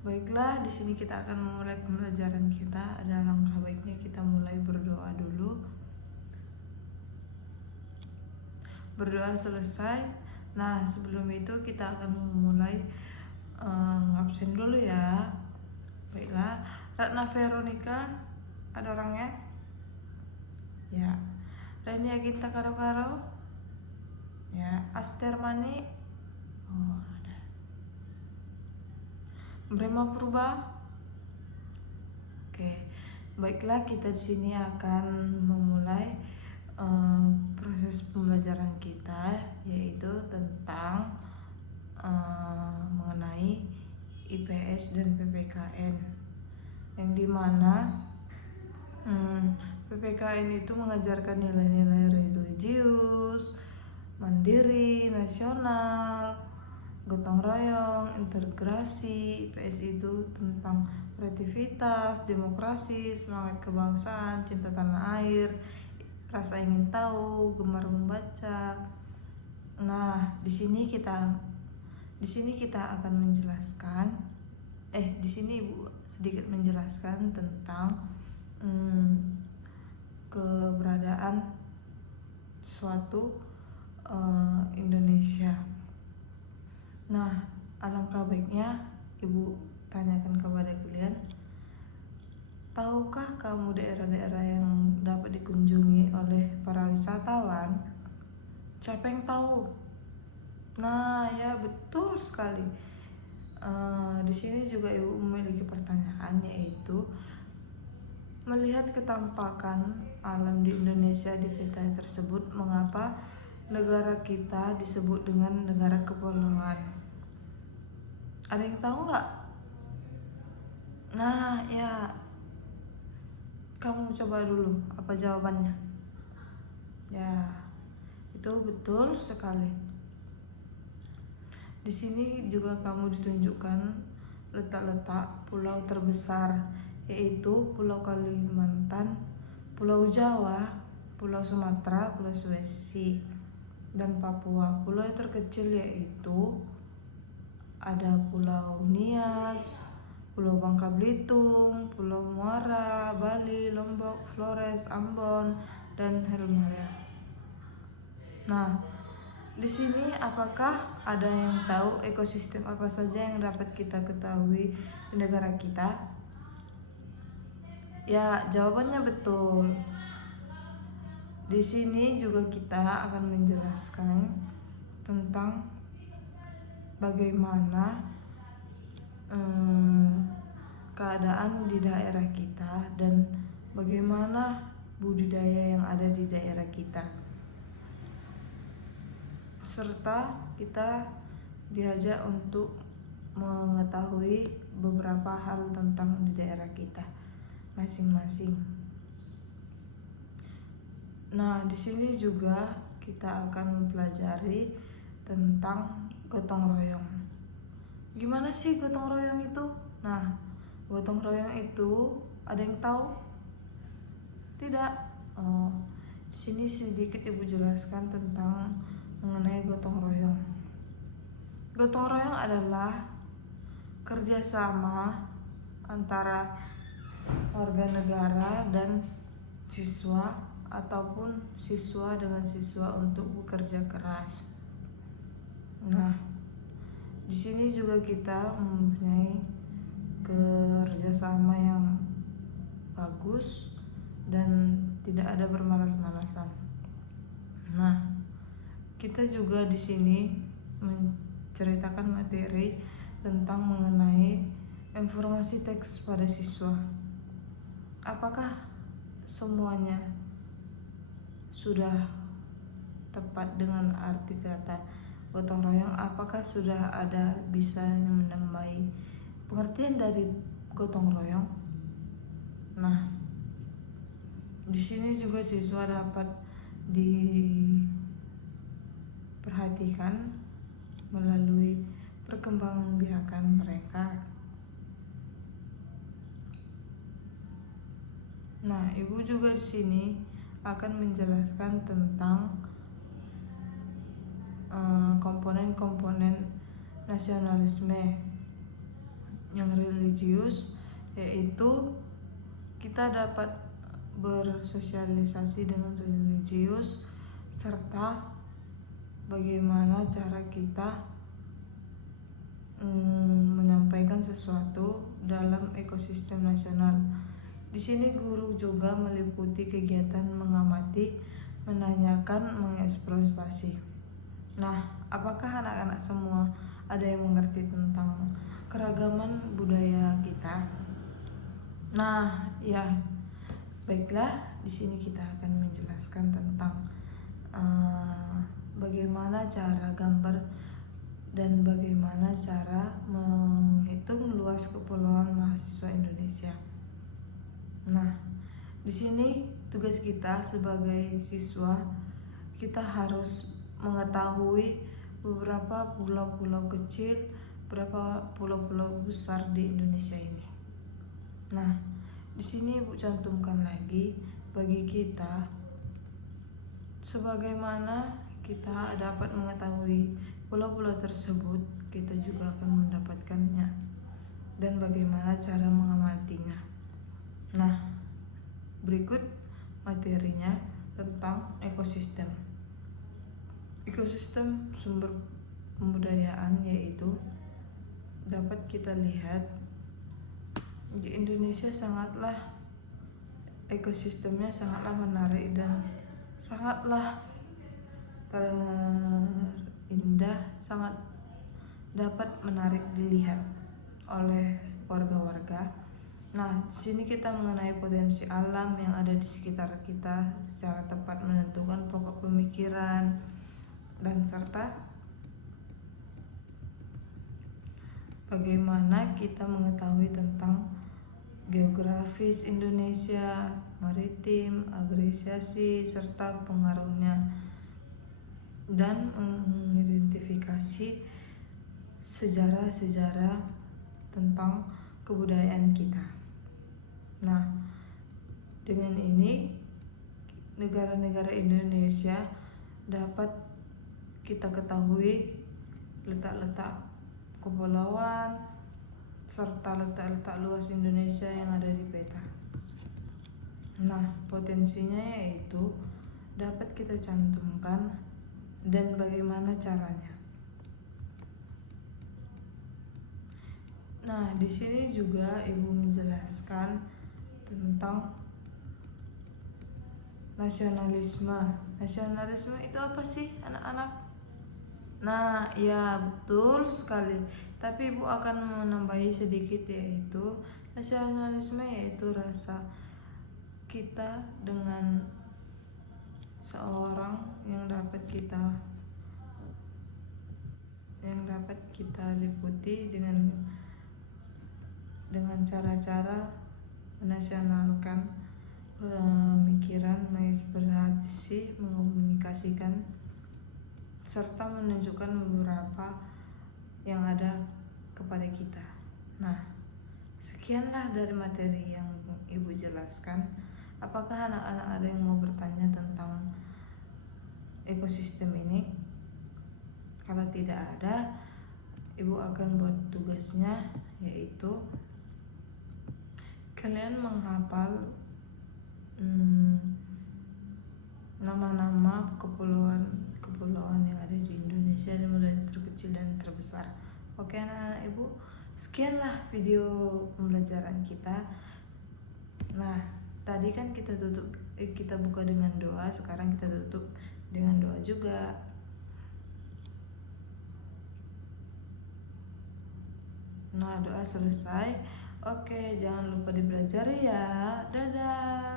Baiklah, di sini kita akan memulai pembelajaran kita. Ada langkah baiknya kita mulai berdoa dulu. Berdoa selesai. Nah, sebelum itu kita akan memulai ngabsen dulu ya. Baiklah, Ratna Veronica, ada orangnya? Ya. Renia Ginta Karo-Karo? Ya. Aster Mani? Oh, ada. Brema Purba? Oke. Baiklah, kita di sini akan memulai proses pembelajaran kita, yaitu tentang mengenai IPS dan PPKN, yang dimana PPKN itu mengajarkan nilai-nilai religius, mandiri, nasional, gotong royong, integrasi. IPS itu tentang kreativitas, demokrasi, semangat kebangsaan, cinta tanah air, rasa ingin tahu, gemar membaca. Nah, di sini kita akan menjelaskan, di sini Ibu sedikit menjelaskan tentang keberadaan suatu Indonesia. Nah, alangkah baiknya Ibu tanyakan kepada kalian, tahukah kamu daerah-daerah yang dapat dikunjungi oleh para wisatawan? Siapa yang tahu? Nah, ya betul sekali. Di sini juga Ibu memiliki pertanyaan, yaitu melihat ketampakan alam di Indonesia di peta tersebut, mengapa negara kita disebut dengan negara kepulauan? Ada yang tahu nggak? Nah, ya, kamu coba dulu apa jawabannya. Ya, itu betul sekali. Di sini juga kamu ditunjukkan letak-letak pulau terbesar, yaitu Pulau Kalimantan, Pulau Jawa, Pulau Sumatera, Pulau Sulawesi, dan Papua. Pulau yang terkecil yaitu ada Pulau Nias, Pulau Bangka Belitung, Pulau Muara, Bali, Lombok, Flores, Ambon, dan Halmahera. Nah, di sini apakah ada yang tahu ekosistem apa saja yang dapat kita ketahui di negara kita? Ya, jawabannya betul. Di sini juga kita akan menjelaskan tentang bagaimana keadaan di daerah kita dan bagaimana budidaya yang ada di daerah kita, serta kita diajak untuk mengetahui beberapa hal tentang di daerah kita masing-masing. Nah, di sini juga kita akan mempelajari tentang gotong royong. Gimana sih gotong royong itu? Nah, gotong royong itu ada yang tahu? Tidak. Di sini sedikit Ibu jelaskan tentang mengenai gotong royong. Gotong royong adalah kerjasama antara warga negara dan siswa ataupun siswa dengan siswa untuk bekerja keras. Nah, di sini juga kita mempunyai kerjasama yang bagus dan tidak ada bermalas-malasan. Nah, kita juga di sini menceritakan materi tentang mengenai informasi teks pada siswa. Apakah semuanya sudah tepat dengan arti kata gotong royong? Apakah sudah ada bisa menambahi pengertian dari gotong royong? Nah, di sini juga siswa dapat diperhatikan melalui perkembangan biakan mereka. Nah, Ibu juga di sini akan menjelaskan tentang komponen-komponen nasionalisme. yang religius, yaitu kita dapat bersosialisasi dengan religius, serta bagaimana cara kita menyampaikan sesuatu dalam ekosistem nasional. Di sini guru juga meliputi kegiatan mengamati, menanyakan, mengeksplorasi. Nah, apakah anak-anak semua ada yang mengerti tentang keragaman budaya kita? Nah, ya, baiklah. Di sini kita akan menjelaskan tentang bagaimana cara gambar dan bagaimana cara menghitung luas kepulauan mahasiswa Indonesia. Nah, di sini tugas kita sebagai siswa, kita harus mengetahui beberapa pulau-pulau kecil, beberapa pulau-pulau besar di Indonesia ini. Nah, di sini Ibu cantumkan lagi bagi kita sebagaimana kita dapat mengetahui pulau-pulau tersebut, kita juga akan mendapatkannya dan bagaimana cara mengamatinya. Nah, berikut materinya tentang ekosistem. Ekosistem sumber pembudayaan, yaitu dapat kita lihat di Indonesia ekosistemnya sangatlah menarik dan sangatlah indah, sangat dapat menarik dilihat oleh warga-warga. Nah, di sini kita mengenai potensi alam yang ada di sekitar kita secara tepat menentukan pokok pemikiran dan serta bagaimana kita mengetahui tentang geografis Indonesia, maritim, agresiasi, serta pengaruhnya, dan mengidentifikasi sejarah-sejarah tentang kebudayaan kita. Nah, dengan ini negara-negara Indonesia dapat kita ketahui letak-letak kepulauan serta letak-letak luas Indonesia yang ada di peta. Nah, potensinya yaitu dapat kita cantumkan dan bagaimana caranya. Nah, di sini juga Ibu menjelaskan tentang nasionalisme. Nasionalisme itu apa sih, anak-anak? Nah, ya betul sekali. Tapi Ibu akan menambahi sedikit, yaitu nasionalisme yaitu rasa kita dengan seorang yang dapat kita liputi dengan cara-cara menasionalkan pemikiran, menginspirasi, mengomunikasikan, serta menunjukkan beberapa yang ada kepada kita. Nah, sekianlah dari materi yang Ibu jelaskan. Apakah anak-anak ada yang mau bertanya tentang ekosistem ini? Kalau tidak ada, Ibu akan buat tugasnya, yaitu kalian menghafal nama-nama kepulauan yang ada di Indonesia, mulai terkecil dan terbesar. Oke anak-anak Ibu, sekianlah video pembelajaran kita. Nah, tadi kan kita buka dengan doa, sekarang kita tutup dengan doa juga. Nah, doa selesai. Oke, jangan lupa dipelajari ya. Dadah.